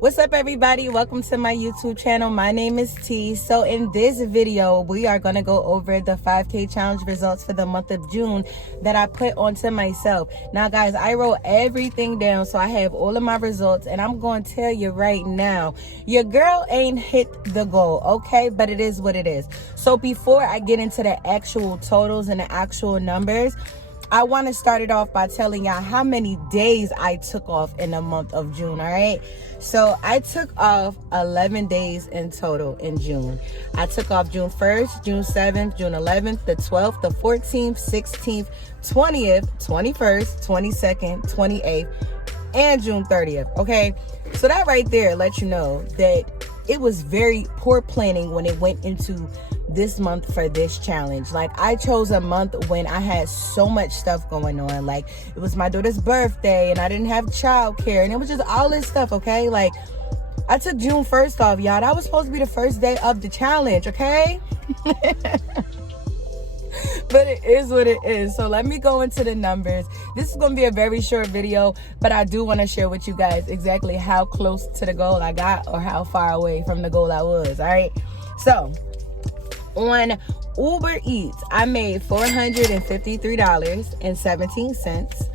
What's up, everybody? Welcome to my YouTube channel. My name is T. So in this video, we are going to go over the 5K challenge results for the month of June that I put onto myself. Now, guys, I wrote everything down, so I have all of my results, and I'm going to tell you right now, your girl ain't hit the goal, okay? But it is what it is. So before I get into the actual totals and the actual numbers, I want to start it off by telling y'all how many days I took off in the month of June, all right? So I took off 11 days in total in June. I took off June 1st, June 7th, June 11th, the 12th, the 14th, 16th, 20th, 21st, 22nd, 28th, and June 30th, okay? So that right there lets you know that it was very poor planning when it went into this month for this challenge. Like, I chose a month when I had so much stuff going on. Like, it was my daughter's birthday and I didn't have childcare, and it was just all this stuff, okay? Like, I took June 1st off, y'all. That was supposed to be the first day of the challenge, okay? But it is what it is. So let me go into the numbers. This is going to be a very short video, but I do want to share with you guys exactly how close to the goal I got or how far away from the goal I was, all right? So on Uber Eats, I made $453.17.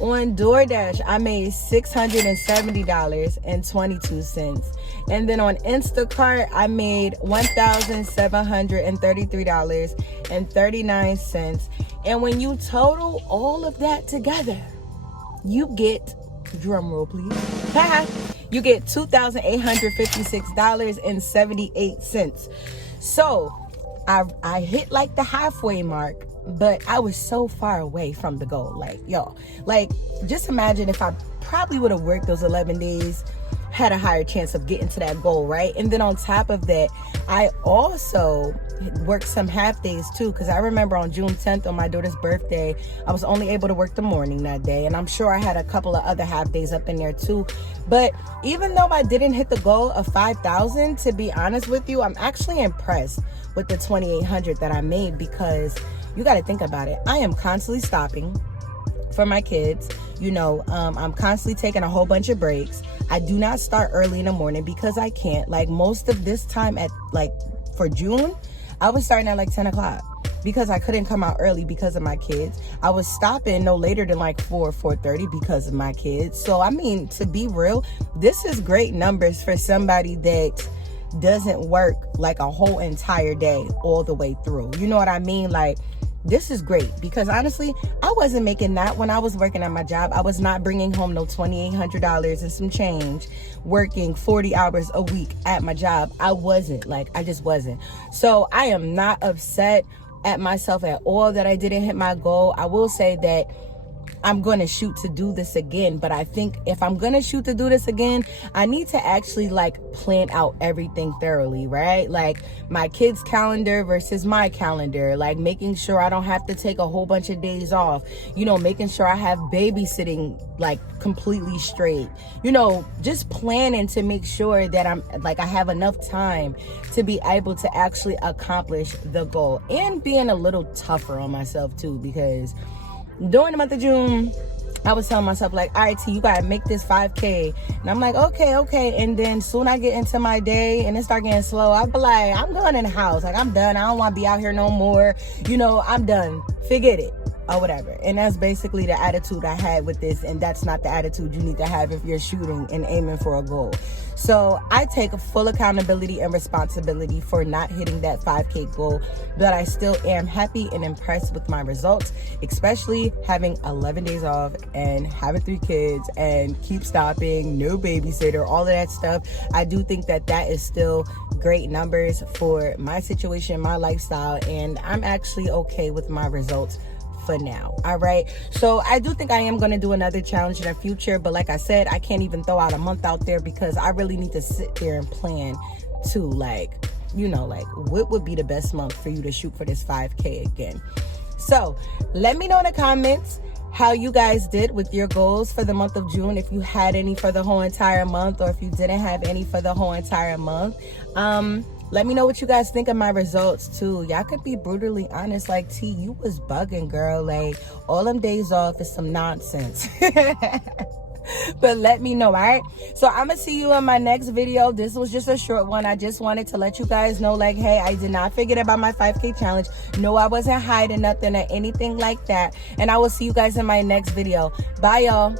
On Doordash, I made $670.22. And then on Instacart, I made $1,733.39. And when you total all of that together, you get, drum roll please, you get $2,856.78. So I hit like the halfway mark, but I was so far away from the goal. Like, y'all, like, just imagine if I probably would have worked those 11 days, had a higher chance of getting to that goal, right? And then on top of that, I also worked some half days too, because I remember on June 10th, on my daughter's birthday, I was only able to work the morning that day, and I'm sure I had a couple of other half days up in there too. But even though I didn't hit the goal of 5,000, to be honest with you, I'm actually impressed with the 2,800 that I made, because you got to think about it. I am constantly stopping for my kids. You know, I'm constantly taking a whole bunch of breaks. I do not start early in the morning because I can't. Like, most of this time at, like, for June, I was starting at like 10 o'clock because I couldn't come out early because of my kids. I was stopping no later than like 4:30 because of my kids. So, I mean, to be real, this is great numbers for somebody that doesn't work like a whole entire day all the way through. You know what I mean? Like, this is great, because honestly, I wasn't making that when I was working at my job. I was not bringing home no $2,800 and some change working 40 hours a week at my job. I wasn't. Like, I just wasn't. So I am not upset at myself at all that I didn't hit my goal. I will say that I'm going to shoot to do this again, but I think if I'm going to shoot to do this again, I need to actually like plan out everything thoroughly, right? Like, my kids' calendar versus my calendar, like making sure I don't have to take a whole bunch of days off, you know, making sure I have babysitting like completely straight, you know, just planning to make sure that I'm like, I have enough time to be able to actually accomplish the goal, and being a little tougher on myself too, because during the month of June, I was telling myself, like, all right, T, you gotta make this 5K. And I'm like, okay. And then soon I get into my day and it start getting slow, I'll be like, I'm going in the house. Like, I'm done. I don't want to be out here no more. You know, I'm done. Forget it. Or whatever. And that's basically the attitude I had with this, and that's not the attitude you need to have if you're shooting and aiming for a goal. So I take full accountability and responsibility for not hitting that 5K goal, but I still am happy and impressed with my results, especially having 11 days off and having 3 kids and keep stopping, no babysitter, all of that stuff. I do think that that is still great numbers for my situation, my lifestyle, and I'm actually okay with my results for now. All right, so I do think I am going to do another challenge in the future, but like I said, I can't even throw out a month out there because I really need to sit there and plan too, like, you know, like, what would be the best month for you to shoot for this 5K again. So let me know in the comments how you guys did with your goals for the month of June, if you had any for the whole entire month, or if you didn't have any for the whole entire month. Let me know what you guys think of my results too. Y'all could be brutally honest, like, T, you was bugging, girl. Like, all them days off is some nonsense. But let me know, all right? So I'm gonna see you in my next video. This was just a short one. I just wanted to let you guys know, like, hey, I did not forget about my 5K challenge. No, I wasn't hiding nothing or anything like that. And I will see you guys in my next video. Bye, y'all.